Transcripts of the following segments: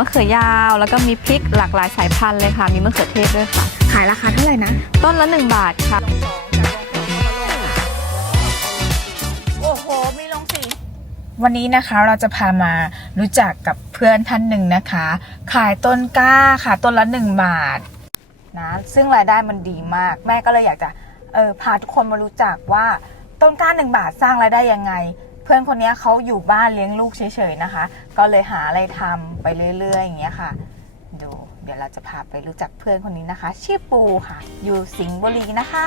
มะเขือยาว แล้วก็มีพริกหลากหลายสายพันธุ์เลยค่ะ มีมะเขือเทศด้วยค่ะ ขายราคาเท่าไหร่นะ ต้นละ 1 บาทค่ะ โอ้โห มีลงสีวันนี้นะคะเราจะพามารู้จักกับเพื่อนท่านหนึ่งนะคะ ขายต้นกล้าค่ะ ต้นละหนึ่งบาทนะซึ่งรายได้มันดีมาก แม่ก็เลยอยากจะเออพาทุกคนมารู้จักว่าต้นกล้าหนึ่งบาทสร้างรายได้ยังไงเพื่อนคนนี้เขาอยู่บ้านเลี้ยงลูกเฉยๆนะคะ ก็เลยหาอะไรทำไปเรื่อยๆอย่างเงี้ยค่ะดูเดี๋ยวเราจะพาไปรู้จักเพื่อนคนนี้นะคะ ชื่อปูค่ะ อยู่สิงห์บุรีนะคะ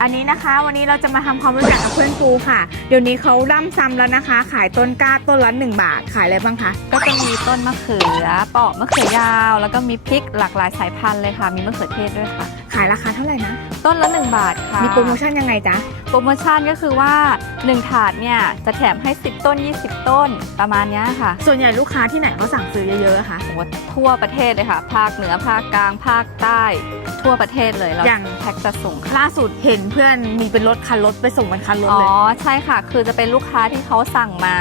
อันนี้นะคะวันนี้เราจะมาทำความรู้จักกับเพื่อนปูค่ะ เดี๋ยวนี้เขาร่ำซ้ำแล้วนะคะ ขายต้นกล้าต้นละหนึ่งบาทขายอะไรบ้างคะก็จะมีต้นมะเขือเปาะมะเขือยาว แล้วก็มีพริกหลากหลายสายพันธุ์เลยค่ะ มีมะเขือเทศด้วยค่ะขายราคาเท่าไหร่นะ ต้นละ 1 บาทค่ะ มีโปรโมชั่นยังไงจ๊ะ โปรโมชั่นก็คือว่า 1 ถาดเนี่ยจะแถมให้ 10 ต้น 20 ต้นประมาณเนี้ยค่ะส่วนใหญ่ลูกค้าที่ไหนเขาสั่งซื้อเยอะๆอะคะโอ้โหทั่วประเทศเลยค่ะ ภาคเหนือภาคกลางภาคใต้ ทั่วประเทศเลยเราอย่างแพ็คจะส่งค่ะ ล่าสุดเห็นเพื่อนมีเป็นรถคันรถไปส่งเป็นคันรถอ๋อ เลย ใช่ค่ะ คือจะเป็นลูกค้าที่เขาสั่งมา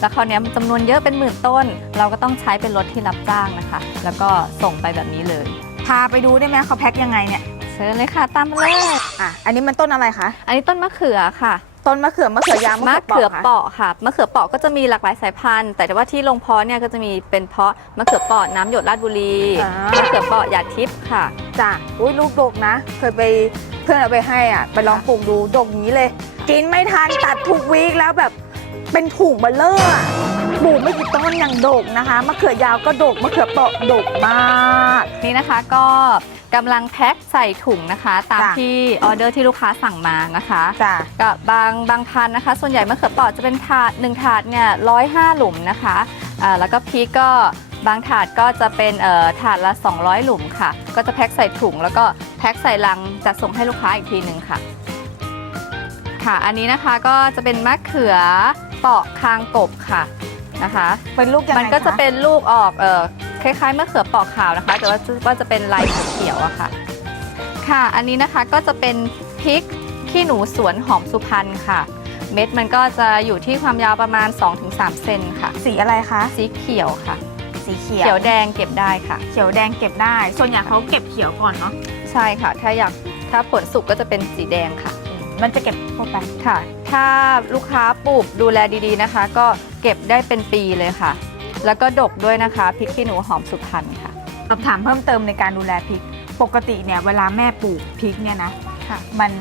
แล้วคราวเนี้ยจำนวนเยอะเป็นหมื่นต้น เราก็ต้องใช้เป็นรถที่รับจ้างนะคะ แล้วก็ส่งไปแบบนี้เลย พาไปดูได้ไหมเขาแพ็คยังไงเนี่ย เชิญเลยค่ะ ตามมาเลย อะ อันนี้มันต้นอะไรคะ อันนี้ต้นมะเขือค่ะ ต้นมะเขือมะเขือยาวมะเขือปาะเปราะค่ะ มะเขือเปราะก็จะมีหลากหลายสายพันธุ์ แต่ว่าที่ลงเพาะเนี่ยก็จะมีเป็นเพาะมะเขือเปราะน้ำหยดราชบุรี อ่ามะเขือเปราะหยาดทิพย์ค่ะ จ้ะอุ้ยลูกดกนะ เคยไปเพื่อนเอาไปให้อะ ไปลองปลูกดูดกอย่างนี้เลย กินไม่ทันตัดทุกวีคแล้วแบบเป็นถุงเบลเลอร์อะ ปลูกไม่กี่ต้นอย่างดกนะคะมะเขือยาวก็ดกมะเขือเปราะดกมาก นี่นะคะก็กำลังแพ็คใส่ถุงนะคะ ตามจ้ะ ที่ออเดอร์ที่ลูกค้าสั่งมานะคะจ้ะกับบางบางพันธุ์นะคะ ส่วนใหญ่มะเขือเปราะจะเป็นถาดหนึ่งถาดเนี่ยร้อยห้าหลุมนะคะอ่าแล้วก็พริกก็บางถาดก็จะเป็นเอ่อถาดละ 200 หลุมค่ะ ก็จะแพ็คใส่ถุง แล้วก็แพ็คใส่ลังจะส่งให้ลูกค้าอีกทีหนึ่งค่ะ ค่ะ อันนี้นะคะก็จะเป็นมะเขือเปราะคางกบค่ะ นะคะ เป็นลูกยังไงมันก็จะคเป็นลูกออกเอ่อคล้ายๆมะเขือเปราะขาวนะคะ แต่ว่าจะว่าจะเป็นลายเขียวๆอะค่ะ ค่ะ อันนี้นะคะก็จะเป็นพริกขี้หนูสวนหอมสุพรรณค่ะ เม็ดมันก็จะอยู่ที่ความยาวประมาณ 2-3 เซนค่ะ สีอะไรคะ สีเขียวค่ะ สีเขียว เขียวแดงเก็บได้ค่ะ เขียวแดงเก็บได้ ส่วนใหญ่เขาเก็บเขียวก่อนเนาะ ใช่ค่ะ ถ้าอยากถ้าผลสุกก็จะเป็นสีแดงค่ะ มันจะเก็บเข้าไป ค่ะ ถ้าลูกค้าปลูกดูแลดีๆนะคะ ก็เก็บได้เป็นปีเลยค่ะ แล้วก็ดกด้วยนะคะพริกขี้หนูหอมสุพรรณค่ะ สอบถามเพิ่มเติมในการดูแลพริก ปกติเนี่ยเวลาแม่ปลูกพริกเนี่ยนะค่ะ มัน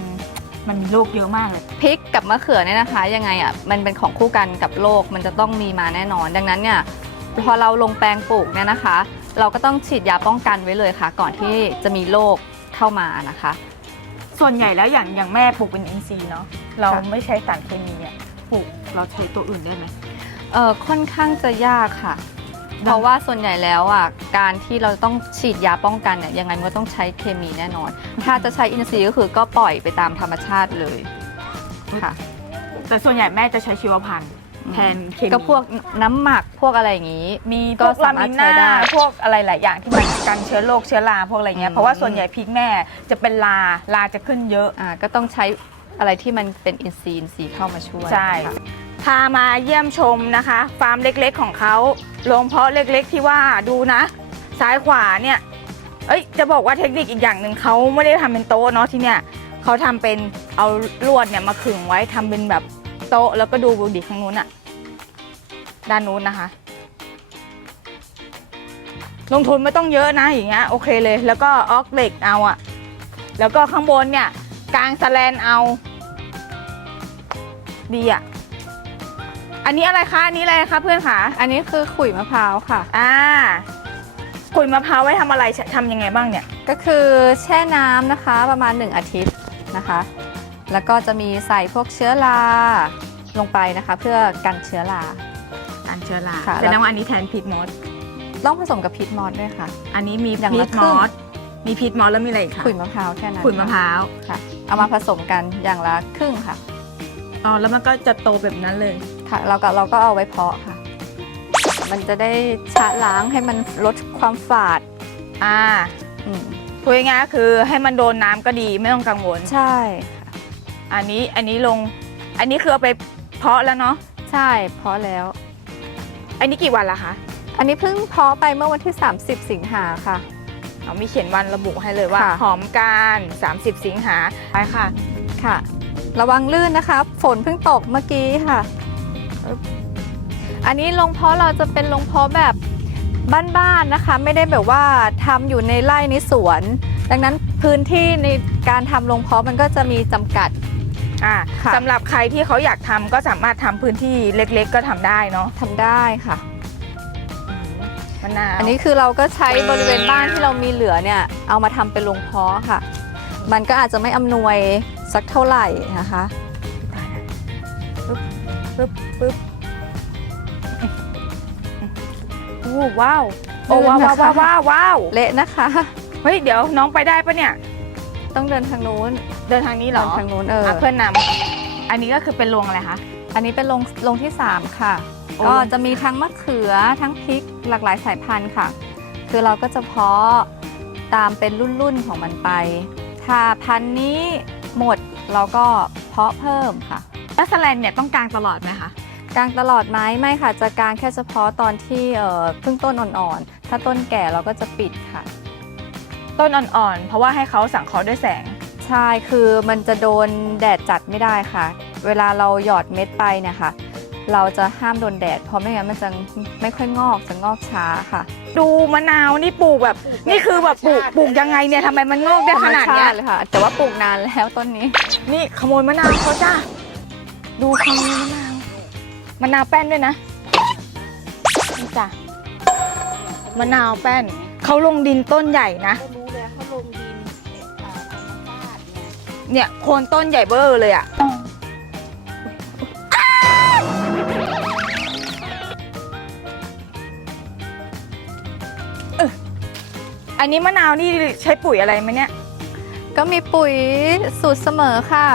มันมีโรคเยอะมากเลยพริกกับมะเขือเนี่ยนะคะ ยังไงอะมันเป็นของคู่กันกับโรคมันจะต้องมีมาแน่นอน ดังนั้นเนี่ยพอเราลงแปลงปลูกเนี่ยนะคะ เราก็ต้องฉีดยาป้องกันไว้เลยค่ะ ก่อนที่จะมีโรคเข้ามานะคะ ส่วนใหญ่แล้วอย่างอย่างแม่ปลูกเป็นอินทรีย์เนาะเราค่ะ ไม่ใช้สารเคมีเนี่ยปลูกเราใช้ตัวอื่นได้ไหม เออค่อนข้างจะยากค่ะ เพราะว่าส่วนใหญ่แล้วอะการที่เราต้องฉีดยาป้องกันเนี่ยยังไงมันก็ต้องใช้เคมีแน่นอน ถ้าจะใช้อินทรีย์ก็คือก็ปล่อยไปตามธรรมชาติเลยค่ะ แต่ส่วนใหญ่แม่จะใช้ชีวพันธุ์ แทนเคมีก็พวกน้ำหมักพวกอะไรอย่างนี้ มีพก็วกลาสามารมิถใช้น่าได้ พวกอะไรหลายอย่างที่มันกันเชื้อโรคเชื้อราพวกอะไรเงี้อืยม เพราะว่าส่วนใหญ่พริกแม่จะเป็นลาลาจะขึ้นเยอะ อ่าก็ต้องใช้อะไรที่มันเป็นอินทรีย์อินทรีย์เข้ามาช่วยใช่ ค่ะ พามาเยี่ยมชมนะคะ ฟาร์มเล็กๆของเขาโรงเพาะเล็กๆที่ว่าดูนะ ซ้ายขวาเนี่ย เอ้ย จะบอกว่าเทคนิคอีกอย่างหนึ่งเขาไม่ได้ทำเป็นโต๊ะเนาะที่เนี่ยเขาทำเป็นเอาลวดเนี่ยมาขึงไว้ทำเป็นแบบ โต๊ะแล้วก็ดูบูดิข้างนู้นอะด้านนู้นนะคะ ลงทุนไม่ต้องเยอะนะอย่างเงี้ยโอเคเลย แล้วก็ออกเหล็กเอาอะแล้วก็ข้างบนเนี่ยกลางสแลนเอา ดีอะอันนี้อะไรคะอันนี้อะไรคะเพื่อนคะอันนี้คือขุยมะพร้าวค่ะ อ่าขุยมะพร้าวไว้ทำอะไรทำยังไงบ้างเนี่ย ก็คือแช่น้ำนะคะประมาณ 1 อาทิตย์นะคะ แล้วก็จะมีใส่พวกเชื้อราลงไปนะคะ เพื่อกันเชื้อรา อันเชื้อราค่ะ แสดงว่าอันนี้แทนพีทมอสต้องผสมกับพิษมอสด้วยค่ะ อันนี้มีอย่างพีละทครึ่มองสมีพีทมอสแล้วมีอะไรอีกคะขุยมะพร้าวแค่นั้นขุยมะพร้าวค่ะ เอามาผสมกันอย่างละครึ่งค่ะ อ๋อแล้วมันก็จะโตแบบนั้นเลย ค่ะเราก็เราก็เอาไว้เพาะค่ะ มันจะได้ชะล้างให้มันลดความฝาดอ่าอืมพูดง่ายๆก็คือให้มันโดนน้ำก็ดีไม่ต้องกังวล ใช่ค่ะ อันนี้อันนี้ลง อันนี้คือเอาไปเพาะแล้วเนาะใช่เพาะแล้ว อันนี้กี่วันละคะอันนี้เพิ่งเพาะไปเมื่อวันที่ 30 สิงหาค่ะเอามีเขียนวันระบุให้เลยว่า ค่ะ หอมการ 30 สิงหาไปค่ะ ค่ะ ระวังลื่นนะคะ ฝนเพิ่งตกเมื่อกี้ค่ะอึ๊บอันนี้ลงเพาะเราจะเป็นลงเพาะแบบบ้านๆนะคะ ไม่ได้แบบว่าทำอยู่ในไร่ในสวน ดังนั้นพื้นที่ในการทำลงเพาะมันก็จะมีจำกัด อ่าค่ะ สำหรับใครที่เขาอยากทำก็สามารถทำพื้นที่เล็ก ๆ ก็ทำได้เนาะทำได้ค่ะ มะนาวอันนี้คือเราก็ใช้บริเวณบ้านที่เรามีเหลือเนี่ย เอามาทำเป็นโรงเพาะค่ะ มันก็อาจจะไม่อำนวยสักเท่าไหร่นะคะ ปึ๊บปึ๊บปึ๊บโอ้ว้าวโอ้ว้าวลื่ว้านวนะคะว้าวว้าวเละนะคะ เฮ้ยเดี๋ยวน้องไปได้ปะเนี่ย ต้องเดินทางนู้น เดินทางนี้เหรอเดินทางนู้นเอออะเพื่อนนำอันนี้ก็คือเป็นรวงอะไรคะ อันนี้เป็นโรงโรงที่ 3 ค่ะ โอ้ ก็จะมีทั้งมะเขือทั้งพริกหลากหลายสายพันธุ์ค่ะ คือเราก็จะเพาะตามเป็นรุ่นๆของมันไป ถ้าพันธุ์นี้หมดเราก็เพาะเพิ่มค่ะ แล้วสแลนเนี่ยต้องกลางตลอดไหมคะ กลางตลอดไหมไม่ค่ะ จะกลางแค่เฉพาะตอนที่เอ่อเพิ่งต้นอ่อนๆ ถ้าต้นแก่เราก็จะปิดค่ะ ต้นอ่อนๆ เพราะว่าให้เขาสังเคราะห์ด้วยแสง ใช่คือมันจะโดนแดดจัดไม่ได้ค่ะ เวลาเราหยอดเม็ดไปเนี่ยค่ะ เราจะห้ามโดนแดดเพราะไม่งั้นมันจะไม่ค่อยงอกจะงอกช้าค่ะ ดูมะนาวนี่ปลูกแบบ นี่คือแบบปลูกปลูกยังไงเนี่ยทำไมมันงอกได้ขนาดเนี้ยธรรมชติเลยค่ะ แต่ว่าปลูกนานแล้วต้นนี้ นี่ขโมยมะนาวเขาจ้าดูขโมยมะนาวมะนาวแป้นด้วยนะนี่จ้ะมะนาวแป้นเขาลงดินต้นใหญ่นะ เนี่ยโคนต้นใหญ่เบ้อเลยอะเอออันนี้มะนาวนี่ใช้ปุ๋ยอะไรไหมเนี่ย ก็มีปุ๋ยสูตรเสมอค่ะ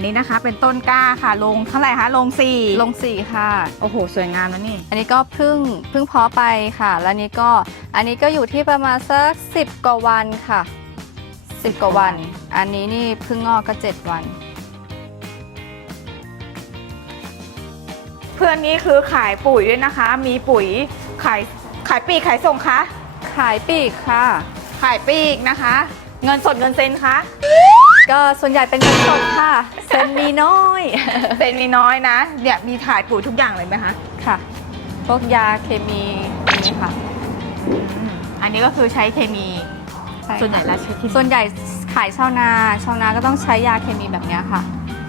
นนี้นะคะเป็นต้นกล้าค่ะ ลงเท่าไหร่คะ ลงสี่ลงสีค่ะ โอ้โห สวยงามแล้วนี่ อันนี้ก็เพึ่งเพึ่งเพาะไปค่ะ แล้วนี้ก็อันนี้ก็อยู่ที่ประมาณสักสิบกว่าวันค่ะสิบกว่าวัน อันนี้นี่เพึ่งงอกก็เจ็ดวัน เพื่อนนี้คือขายปุ๋ยด้วยนะคะ มีปุ๋ยขายขายปลีกขายส่งคะ ขายปลีกค่ะ ขายปลีกนะคะ เงินสดเงินเซ็นคะก็ส่วนใหญ่เป็นเงินสดค่ะ เซ็นมีน้อย เซ็นมีน้อยนะเนี่ยมีขายปุ๋ยทุกอย่างเลยไหมคะค่ะ พวกยาเคมีนี่ค่ะ อันนี้ก็คือใช้เคมีช่ค่ะส่วนใหญ่แล้วใช้เคมีส่วนใหญ่ขายชาวนา ชาวนาก็ต้องใช้ยาเคมีแบบเนี้ยค่ะ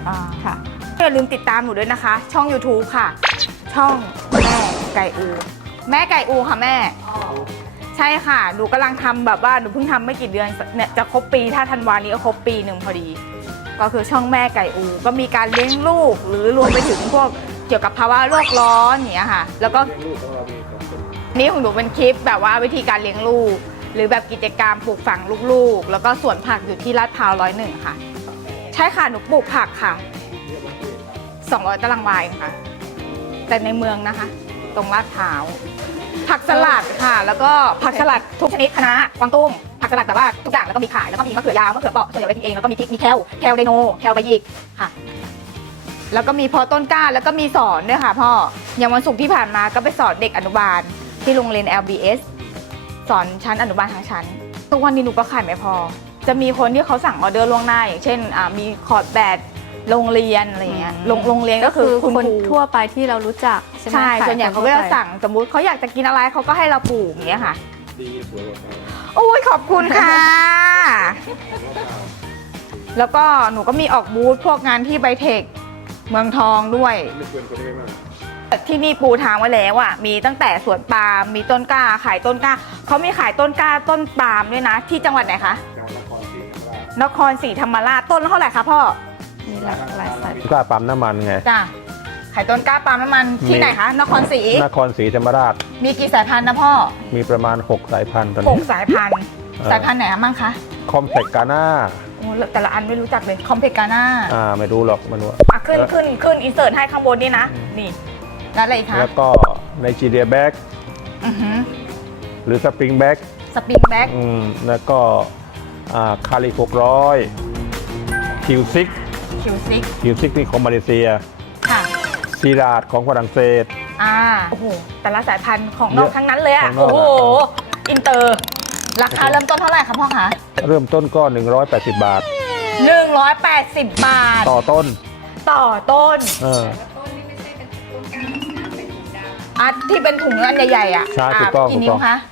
อ่าค่ะ อย่าลืมติดตามหนูด้วยนะคะ ช่อง YouTube ค่ะ ช่องแม่ไก่อู แม่ไก่อูค่ะแม่ ใช่ค่ะ หนูกำลังทำแบบว่าหนูเพิ่งทำไม่กี่เดือนเนี่ยจะครบปีถ้าธันวานี้ก็ครบปีหนึ่งพอดี ก็คือช่องแม่ไก่อู ก็มีการเลี้ยงลูก หรือรวมไปถึงพวกเกี่ยวกับภาวะโลกร้อนอย่างเงี้ยค่ะ แล้วก็นี่ของหนูเป็นคลิปแบบว่าวิธีการเลี้ยงลูก หรือแบบกิจกรรมปลูกฝังลูกๆ แล้วก็สวนผักอยู่ที่ลาดพร้าวร้อยหนึ่งค่ะ ใช่ค่ะ หนูปลูกผักค่ะ200 ตารางวานะคะแต่ในเมืองนะคะ ตรงลาดพร้าว ผักสลัดค่ะ แล้วก็ผักสลัดทุกชนิดคณะกวางตุ้งผักสลัดแต่ว่าทุกอย่างแล้วก็มีขายแล้วก็มีมะเขือยาวมะเขือเปราะส่วนใหญ่ไปกินเองแล้วก็มีพริกมีแคลแคลไดโนแคลใบหยิกค่ะ แล้วก็มีพอต้นกล้าแล้วก็มีสอนด้วยค่ะพ่ออย่างวันศุกร์ที่ผ่านมาก็ไปสอนเด็กอนุบาลที่โรงเรียน LBS สอนชั้นอนุบาลทั้งชั้นทุกวันนี้หนูก็ขายไม่พอ จะมีคนที่เขาสั่งออเดอร์ล่วงหน้าอย่างเช่นมีคอร์ดแบด โรงเรียนอะไรอย่างเงี้ยอืมโรงโรงเรียนก็ก็คืคืออคคุณนครูทั่วไปที่เรารู้จักใช่ไหมใช่ขายส่วนใหญ่เขาก็จะสั่งสมมุติเขาอยากจะกินอะไรเขาก็ให้เราปลูกอย่างเงี้ยค่ะดีสวยกว่าเขาโอ้ยขอบคุณค่ะ แล้วก็หนูก็มีออกบูธพวกงานที่ไบเทคเมืองทองด้วย ไม่ควรคนได้ไม่มากที่นี่ปูทางไว้แล้วอะ มีตั้งแต่สวนปาล์มมีต้นกล้า ขายต้นกล้า เขามีขายต้นกล้าต้นปาล์มด้วยนะ ที่จังหวัดไหนคะการนครศรีธรรมราชนครศรีธรรมราชต้นละเท่าไหร่คะพ่อ มีหลากหลายสายกล้าปั๊มน้ำมันไง จ้ะขายต้นกล้าปาล์มน้ำมันที่มี ไหนคะนครศรีนครศรีธรรมราชมีกี่สายพันธุ์นะพ่อมีประมาณ 6 สายพันธุ์ตอนหนี้กสายพันธุ์เออ สายพันธุ์ไหนบ้างคะคอมเพล็กกาน่าโอ้แต่ละอันไม่รู้จักเลยคอมเพกาน่าอ่าไม่รู้หรอกไมันว่า อะขึ้นขึ้นขึ้นอินเสิร์ตให้ข้างบนนี่นะนี่แล้วอะไรอีกคะแล้วก็ในจีเดียแบ็กอือหือหรือสปริงแบ็กสปริงแบ็กอืมแล้วก็คาริหกร้อยคิวซิก คิวซิกคิวซิกนี่ของมาเลเซียค่ะซีราดของฝรั่งเศส อ่าโอ้โหแต่ละสายพันธุ์ของนอกเยอะทั้งนั้นเลยอะของนอก โอ้อะโหอินเตอร์ ราคาเริ่มต้นเท่าไหร่คะพ่อคะเริ่มต้นก็ 180 บาท 180 บาท ต่อต้นต่อต้นเออ อะที่เป็นถุงอันใหญ่ๆอะใช่อะถูกต้อง กี่นิ้วถูกต้องคะ6คูณ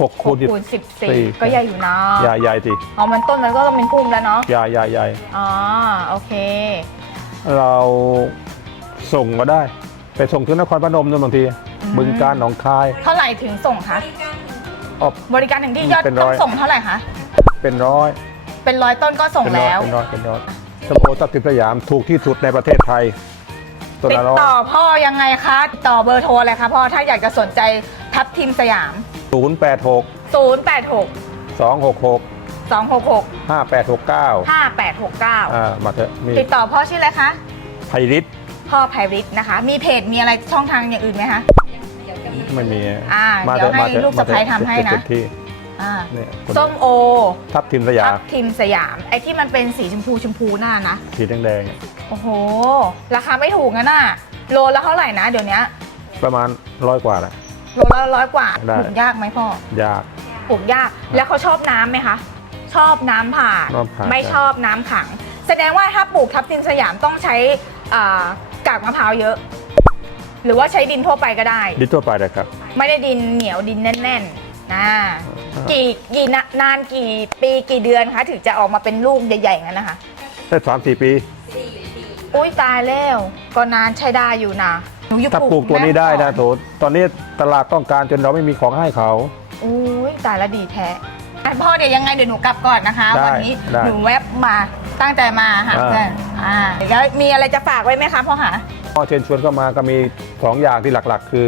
หกคูณสิบสี่สี่ก็ใหญ่อยู่นะใหญ่ใหญ่สิอ๋อมันต้นมันก็เป็นพุ่มแล้วเนาะใหญ่ใหญ่ใหญ่อ๋อโอเค เราส่งก็ได้ ไปส่งถึงนครพนมนู่นบางทีอืมบึงการหนองคายเท่าไหร่ถึงส่งคะออบบริการถึงที่ยอดเป็นร้ต้อองยส่งเท่าไหร่คะเป็นร้อยเป็นร้อยต้นก็ส่งเป็นร้อยแล้ว เป็นร้อยเป็นร้อยสมโอทัพทิมสยามถูกที่สุดในประเทศไทยตัวติดละร้อยต่อพ่อยังไงคะติดต่อเบอร์โทรอะไรคะพ่อถ้าอยากจะสนใจทับทิมสยาม ศูนย์แปดหก086สองหกหก266ห้าแปดหกเก้า5869 อ่ามาเถอะมีติดต่อพ่อชื่ออะไรคะ ไพริษพ่อไพริสนะคะ มีเพจมีอะไรช่องทางอย่างอื่นไหมคะ ไม่มีอ่ามาเดี๋เถยวอะให้มาเถอะลูกสะใภ้ทำให้นะเต็มที่อ่าเนี่ยคนส้มโอทับทิมสยาทัมบทิมสยาม ไอ้ที่มันเป็นสีชมพูชมพูหน้านะ สีแดงโอ้โห ราคาไม่ถูกนะน่ะ โลละเท่าไหร่นะเดี๋ยวนี้ ๆประมาณร้อยกว่าแหละ โลละร้อยกว่าได้ ปลูกยากไหมพ่อยาก ปลูกยาก แล้วเขาชอบน้ำไหมคะ ชอบน้ำผ่านน้ำผ่าน ไม่ใช่ชอบน้ำขัง แสดงว่าถ้าปลูกทับทิมสยามต้องใช้อ่ากากมะพร้าวเยอะ หรือว่าใช้ดินทั่วไปก็ได้ ดิทั่วไปเลยครับ ไม่ได้ดินเหนียวดินแน่นๆนะกี่กี่นะนานกี่ปีกี่เดือนคะถึงจะออกมาเป็นลูกใหญ่ๆงั้นนะคะ ได้สามสี่ปี อุ้ยตายแล้ว ก็นานใช้ได้อยู่นะ หนูอยู่ถ้าปลูกตัวนี้ได้นะแม่โถตอนนี้ตลาดต้องการจนเราไม่มีของให้เขา อุ้ยตายละดีแท้อะพ่อเดี๋ยวยังไงเดี๋ยวหนูกลับก่อนนะคะ ได้วันนี้ได้หนูแวบมาตั้งใจมาหาอ่า เพื่อนอ่าแล้วมีอะไรจะฝากไว้ไหมคะพ่อหาพอเชิญชวนเข้ามาก็มีสองอย่างที่หลักๆ คือ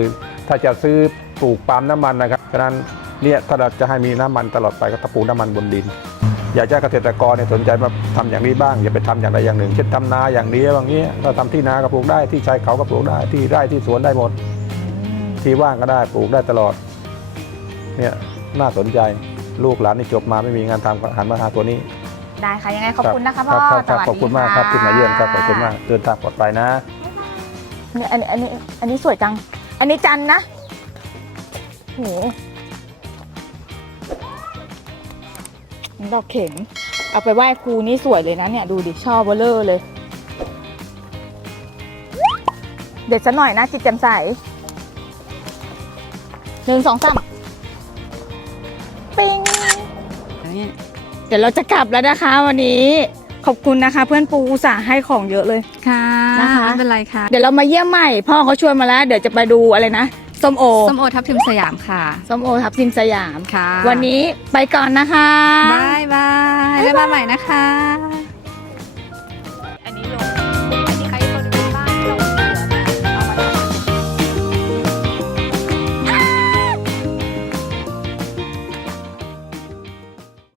ถ้าจะซื้อปลูกปาล์มน้ำมันนะครับฉะนั้นเนี่ยถ้าเราจะให้มีน้ำมันตลอดไปก็ต้องปลูกน้ำมันบนดิน อยากจะให้เกษตรกรเนี่ยสนใจมาทำอย่างนี้บ้างอย่าไปทำอย่างใดอย่างหนึ่ง เช่นทำนาอย่างนี้บางนี้เราทำที่นาก็ปลูกได้ที่ชายเขาก็ปลูกได้ที่ไร่ที่สวนได้หมด ที่ว่างก็ได้ปลูกได้ตลอดเนี่ยน่าสนใจลูกหลานนี่จบมาไม่มีงานทำก็หันมาหาตัวนี้ ได้ค่ะยังไงขอบคุณนะคะพ่อรับสรับวัสดีขอบคุณมากครับที่มาเยี่ยมครับขอบคุณมากเดินทางปลอดภัยนะเนี่ยอันนี้อันนี้อันนี้สวยจัง อันนี้จันนะโห ดอกเข็ม เอาไปไหว้ครูนี่สวยเลยนะเนี่ยดูดิชอบเบลเลอร์เลย เด็ดซะหน่อยนะจิตแจ่มใสหนึ่งสองสามปิ้งเดี๋ยวเราจะกลับแล้วนะคะวันนี้ ขอบคุณนะคะ เพื่อนปูอุตส่าห์ให้ของเยอะเลยค่ะนะคะไม่เป็นไรค่ะ เดี๋ยวเรามาเยี่ยมใหม่ พ่อเขาชวนมาแล้ว เดี๋ยวจะไปดูอะไรนะ ส้มโอส้มโอทับทิมสยามค่ะ ส้มโอทับทิมสยามค่ะ วันนี้ไปก่อนนะคะ บายบาย แล้วมาใหม่นะคะ